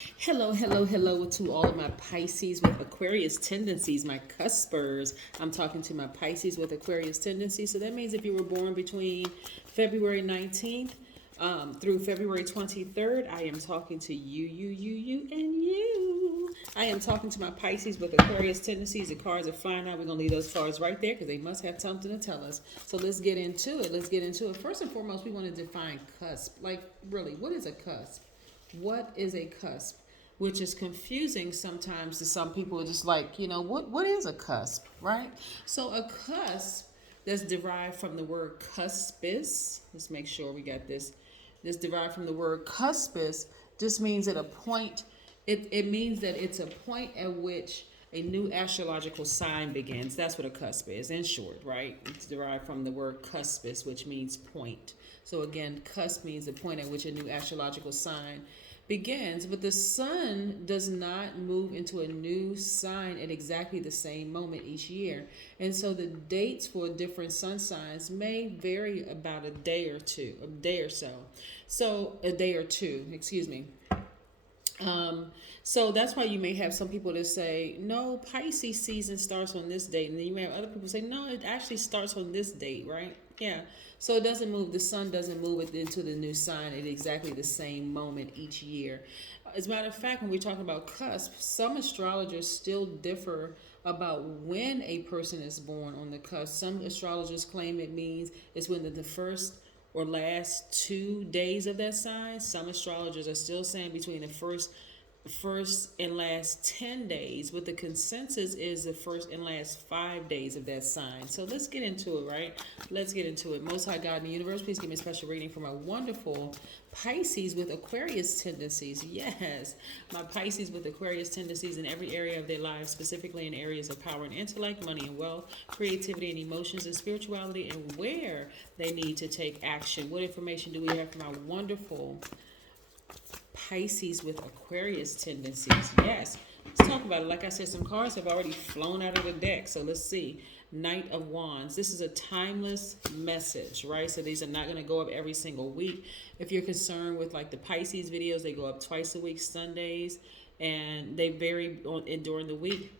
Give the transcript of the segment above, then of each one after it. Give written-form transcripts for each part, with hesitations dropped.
Hello, hello, hello to all of my Pisces with Aquarius tendencies, my cuspers. I'm talking to my Pisces with Aquarius tendencies. So that means if you were born between February 19th through February 23rd, I am talking to you, and you. I am talking to my Pisces with Aquarius tendencies. The cards are flying out. We're going to leave those cards right there because they must have something to tell us. So let's get into it. Let's get into it. First and foremost, we want to define cusp. Like, really, what is a cusp? What is a cusp? Which is confusing sometimes to some people. Just like, what is a cusp, right? So a cusp that's derived from the word cuspis. Let's make sure we got this. This derived from the word cuspis just means at a point. It means that it's a point at which a new astrological sign begins. That's what a cusp is, in short, right? It's derived from the word cuspis, which means point. So again, cusp means the point at which a new astrological sign begins, but the sun does not move into a new sign at exactly the same moment each year. And so the dates for different sun signs may vary about a day or two, a day or so. So a day or two, excuse me. Um, so that's why you may have some people that say, no, Pisces season starts on this date. And then you may have other people say, no, it actually starts on this date, right? Yeah. So it doesn't move, the sun doesn't move it into the new sign at exactly the same moment each year. As a matter of fact, when we're talking about cusp, some astrologers still differ about when a person is born on the cusp. Some astrologers claim it means it's when the first or last 2 days of that sign. Some astrologers are still saying between the first and last 10 days, but the consensus is the first and last 5 days of that sign. So let's get into it, right? Let's get into it. Most High God in the universe, please give me a special reading for my wonderful Pisces with Aquarius tendencies. Yes, my Pisces with Aquarius tendencies in every area of their lives, specifically in areas of power and intellect, money and wealth, creativity and emotions and spirituality, and where they need to take action. What information do we have for my wonderful Pisces with Aquarius tendencies? Yes, let's talk about it. Like I said, some cards have already flown out of the deck. So let's see. Knight of Wands. This is a timeless message, right? So these are not going to go up every single week. If you're concerned with like the Pisces videos, they go up twice a week, Sundays, and they vary during the week.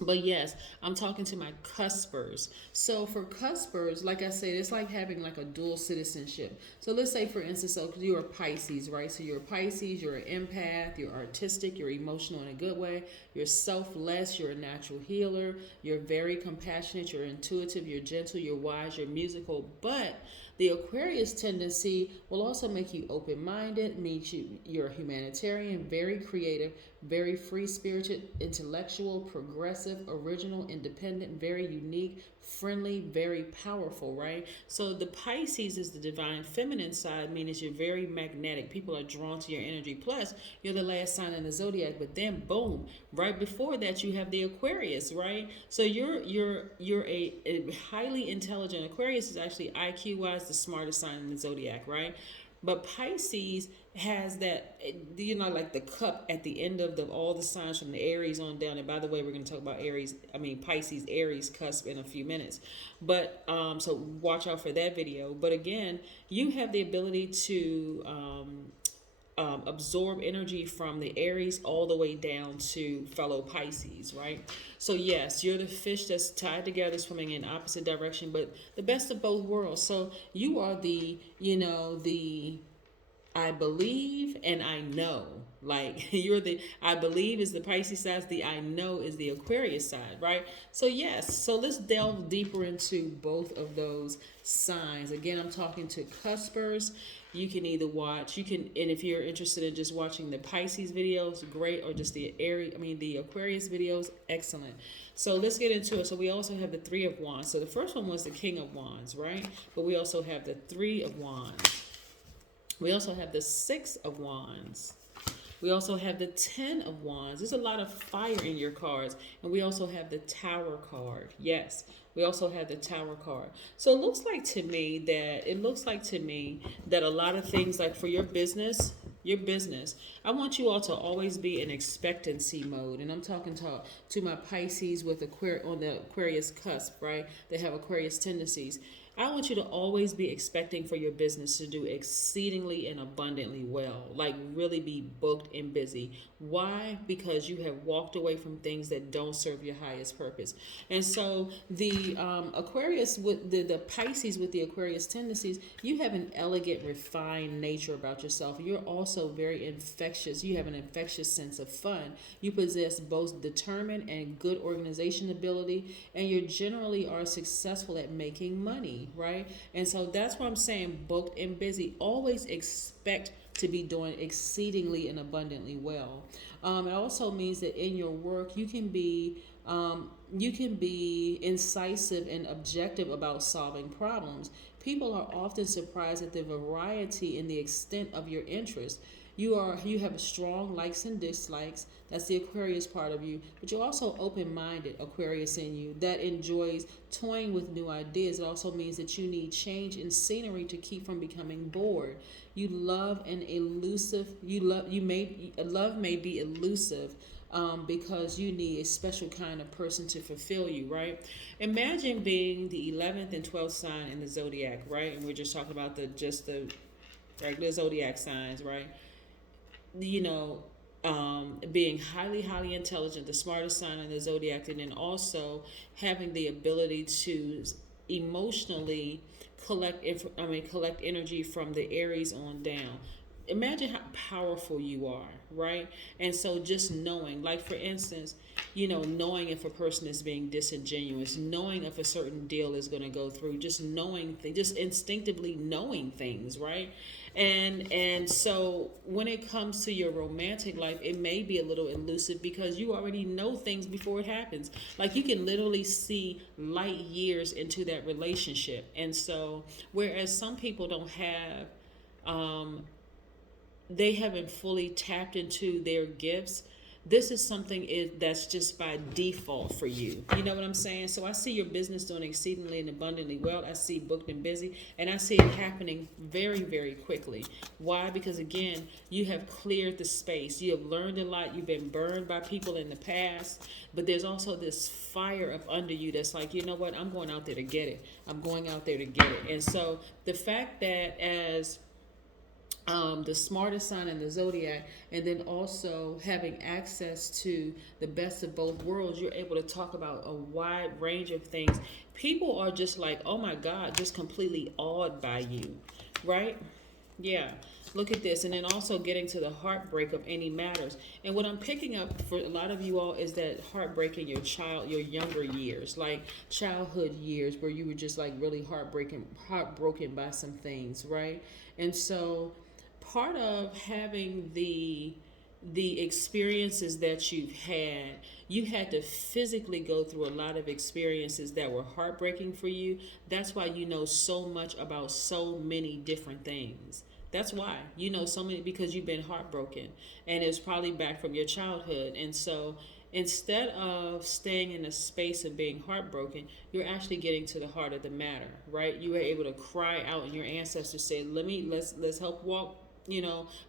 But yes, I'm talking to my cuspers. So for cuspers, like I said, it's like having like a dual citizenship. So let's say, for instance, so you're a Pisces, right? So you're a Pisces, you're an empath, you're artistic, you're emotional in a good way, you're selfless, you're a natural healer, you're very compassionate, you're intuitive, you're gentle, you're wise, you're musical. But the Aquarius tendency will also make you open-minded, means you're a humanitarian, very creative, very free-spirited, intellectual, progressive, original, independent, very unique, friendly, very powerful, right? So the Pisces is the divine feminine side, meaning you're very magnetic. People are drawn to your energy. Plus, you're the last sign in the zodiac, but then boom, right before that you have the Aquarius, right? So you're a highly intelligent. Aquarius is actually IQ wise the smartest sign in the zodiac, right? But Pisces has that, like the cup at the end of all the signs from the Aries on down. And by the way, we're going to talk about Pisces, Aries cusp in a few minutes. But so watch out for that video. But again, you have the ability to absorb energy from the Aries all the way down to fellow Pisces, right? So yes, you're the fish that's tied together, swimming in opposite direction, but the best of both worlds. So you are the I believe and I know. Like you're the I believe is the Pisces side, the I know is the Aquarius side, right? So yes, so let's delve deeper into both of those signs. Again, I'm talking to cuspers. You can either watch, you can, and if you're interested in just watching the Pisces videos, great, or just the Aquarius videos, excellent. So let's get into it. So we also have the Three of Wands. So the first one was the King of Wands, right? But we also have the Three of Wands. We also have the Six of Wands. We also have the Ten of Wands. There's a lot of fire in your cards. And we also have the Tower card. Yes, we also have the Tower card. So it looks like to me that a lot of things, like for your business, I want you all to always be in expectancy mode. And I'm talking to my Pisces with on the Aquarius cusp, right? They have Aquarius tendencies. I want you to always be expecting for your business to do exceedingly and abundantly well, like really be booked and busy. Why? Because you have walked away from things that don't serve your highest purpose. And so the Aquarius with the Pisces with the Aquarius tendencies, you have an elegant, refined nature about yourself. You're also very infectious. You have an infectious sense of fun. You possess both determined and good organization ability, and you generally are successful at making money, right? And so that's why I'm saying booked and busy. Always expect to be doing exceedingly and abundantly well. It also means that in your work you can be incisive and objective about solving problems. People are often surprised at the variety and the extent of your interest. You have strong likes and dislikes. That's the Aquarius part of you. But you're also open-minded, Aquarius in you, that enjoys toying with new ideas. It also means that you need change in scenery to keep from becoming bored. You love an elusive. Love may be elusive. Because you need a special kind of person to fulfill you, right? Imagine being the 11th and 12th sign in the zodiac, right? And we're just talking about the regular zodiac signs, right? You know, being highly intelligent, the smartest sign in the zodiac, and then also having the ability to emotionally collect energy from the Aries on down. Imagine how powerful you are, right? And so just knowing, like for instance, knowing if a person is being disingenuous, knowing if a certain deal is going to go through, just knowing, just instinctively knowing things, right? And so when it comes to your romantic life, it may be a little elusive because you already know things before it happens. Like you can literally see light years into that relationship. And so whereas some people don't have they haven't fully tapped into their gifts, this is something that's just by default for you. You know what I'm saying? So I see your business doing exceedingly and abundantly well. I see booked and busy, and I see it happening very quickly. Why? Because again, you have cleared the space. You have learned a lot. You've been burned by people in the past, but there's also this fire up under you that's like, you know what? I'm going out there to get it. I'm going out there to get it. And so the fact that as the smartest sign in the zodiac, and then also having access to the best of both worlds, you're able to talk about a wide range of things. People are just like, oh my God, just completely awed by you, right? Yeah. Look at this. And then also getting to the heartbreak of any matters. And what I'm picking up for a lot of you all is that heartbreak in your younger years, like childhood years where you were just like really heartbroken by some things, right? And so part of having the experiences that you had to physically go through a lot of experiences that were heartbreaking for you. That's why you know so much about so many different things. That's why you know so many, because you've been heartbroken, and it's probably back from your childhood. And so instead of staying in a space of being heartbroken, you're actually getting to the heart of the matter, right? You were able to cry out, and your ancestors said, let's help walk,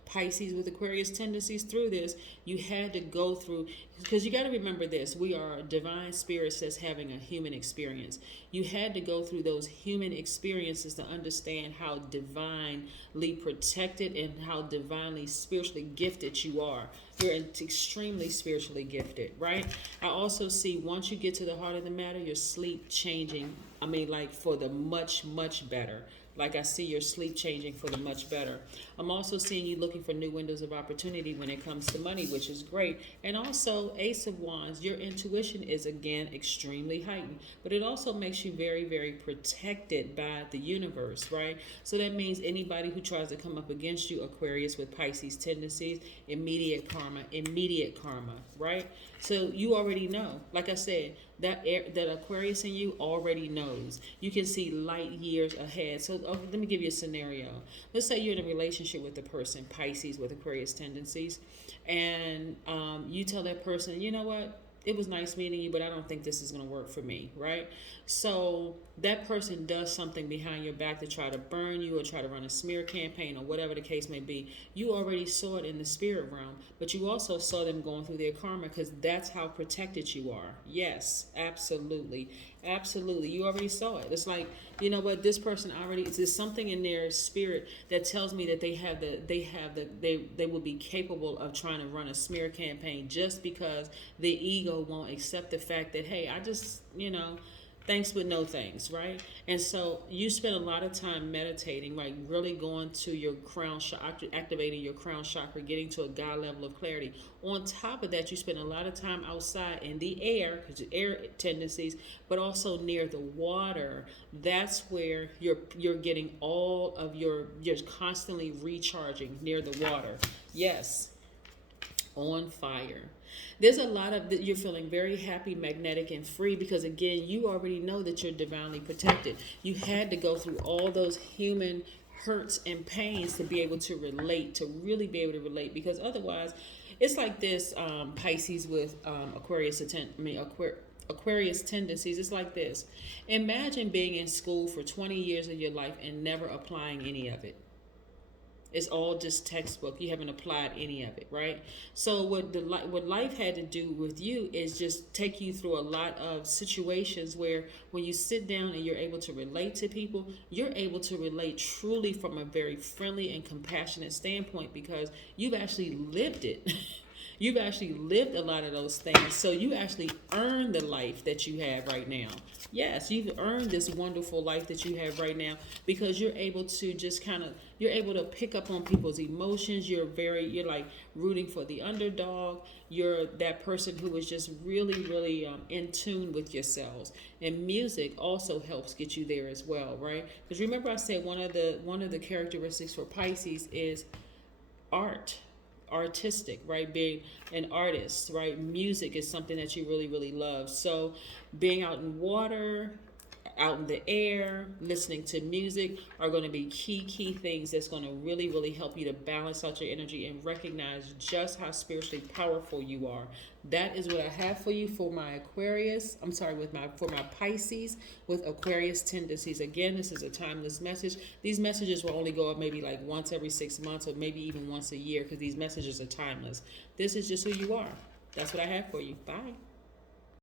Pisces with Aquarius tendencies through this. You had to go through, because you got to remember this: we are divine spirits that's having a human experience. You had to go through those human experiences to understand how divinely protected and how divinely spiritually gifted you are. You're extremely spiritually gifted, right? I also see once you get to the heart of the matter, your sleep changing. Like for the much better. Like I see your sleep changing for the much better. I'm also seeing you looking for new windows of opportunity when it comes to money, which is great. And also Ace of Wands, your intuition is again extremely heightened, but it also makes you very protected by the universe, right? So that means anybody who tries to come up against you, Aquarius with Pisces tendencies, immediate karma, right? So you already know. Like I said, that Aquarius in you already knows. You can see light years ahead. So let me give you a scenario. Let's say you're in a relationship with a person, Pisces with Aquarius tendencies, and you tell that person, you know what? It was nice meeting you, but I don't think this is going to work for me, right? So that person does something behind your back to try to burn you or try to run a smear campaign or whatever the case may be. You already saw it in the spirit realm, but you also saw them going through their karma, because that's how protected you are. Yes, absolutely. Absolutely. You already saw it. It's like, you know what, this person already, there's something in their spirit that tells me that they will be capable of trying to run a smear campaign just because the ego won't accept the fact that, hey, I just, thanks but no thanks, right? And so you spend a lot of time meditating, right? Really going to your crown chakra, activating your crown chakra, getting to a God level of clarity. On top of that, you spend a lot of time outside in the air, because air tendencies, but also near the water. That's where you're getting all of you're constantly recharging near the water. Yes, on fire. There's a lot of that. You're feeling very happy, magnetic, and free because, again, you already know that you're divinely protected. You had to go through all those human hurts and pains to be able to relate, to really be able to relate, because otherwise it's like this. Pisces with Aquarius tendencies. It's like this. Imagine being in school for 20 years of your life and never applying any of it. It's all just textbook. You haven't applied any of it, right? So what life had to do with you is just take you through a lot of situations where when you sit down and you're able to relate to people, you're able to relate truly from a very friendly and compassionate standpoint because you've actually lived it. You've actually lived a lot of those things. So you actually earned the life that you have right now. Yes, you've earned this wonderful life that you have right now because you're able to just you're able to pick up on people's emotions. You're like rooting for the underdog. You're that person who is just really, really in tune with yourselves. And music also helps get you there as well, right? Because remember I said one of the characteristics for Pisces is artistic, right? Being an artist, right? Music is something that you really, really love. So being out in water, out in the air, listening to music are going to be key things that's going to really, really help you to balance out your energy and recognize just how spiritually powerful you are. That is what I have for you for my Aquarius. I'm sorry, for my Pisces with Aquarius tendencies. Again, this is a timeless message. These messages will only go up maybe like once every 6 months or maybe even once a year because these messages are timeless. This is just who you are. That's what I have for you. Bye.